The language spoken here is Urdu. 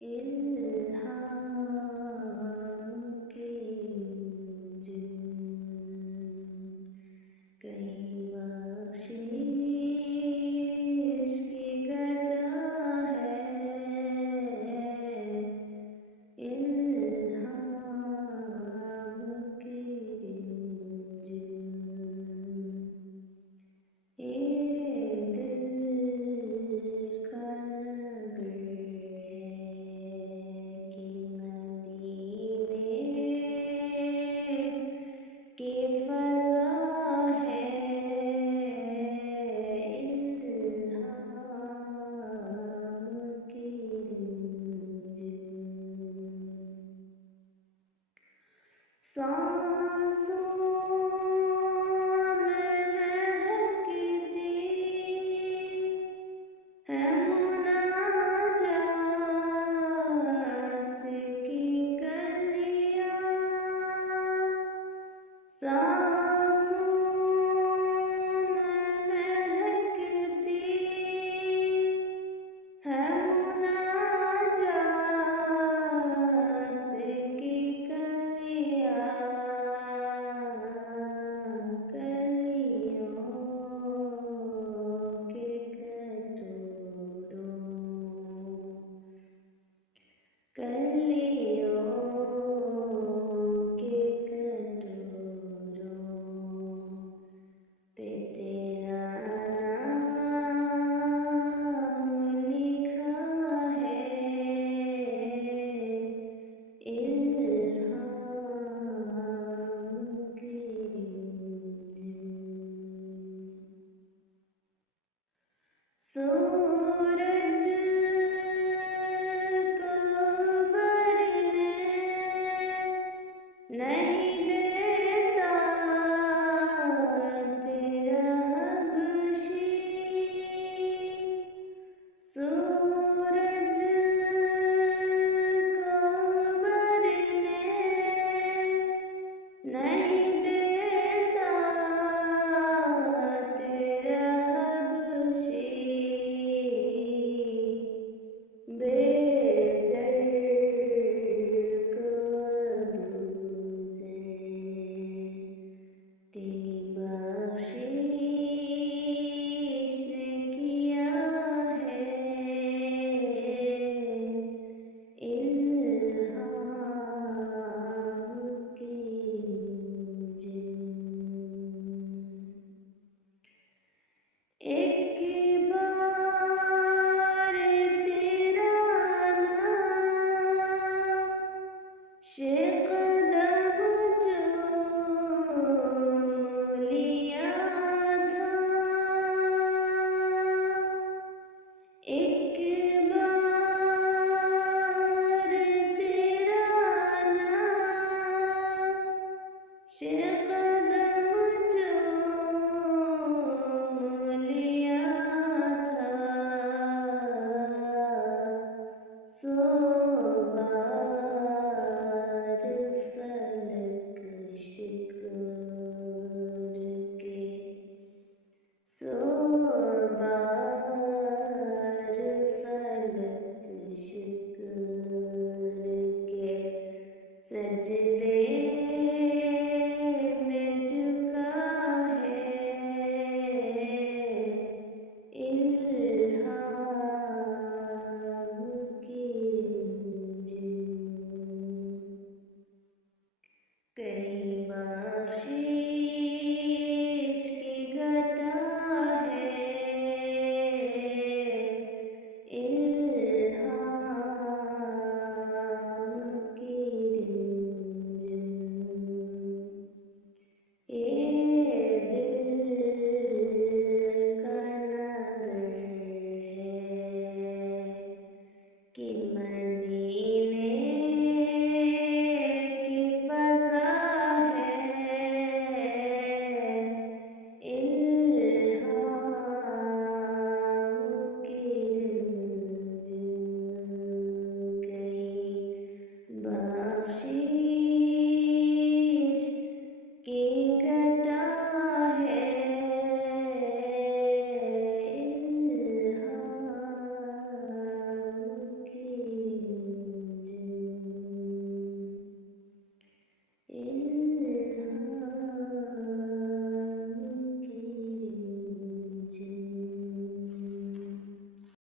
الہام کی انجن کہیں بخشش کی گدا ہے الہام کی انجن یہ دل کا نگر ہے کہ مدینے کی فضا ہے الہام کی رنجن سانسوں میں مہکتی ہے مناجات کی کلیاں سانسوں میں مہکتی ہے مناجات کی کلیاں کلیوں کے کٹوروں کلیوں کے کٹوروں پہ تیرا نام لکھا ہے الہام کی رنجن سورج کو برنے نہیں دیتا تیرا حبشی سورج کو برنے نہیں دیتا تیرا حبشی بے زر کو ابو زر تیری بخشش نے کیا ہے الہام کی رنجن ایک بار تیرا نقش قدم چوم لیا تھا ایک بار تیرا نقش قدم چوم لیا تھا سو بار فلک شکر کے سو بار فلک شکر کے سجدے میں جھکا ہے الہام کی رنجن کہیں بخشش کی گدا ہے الہام کی رنجن یہ دل کا نگر ہے کہ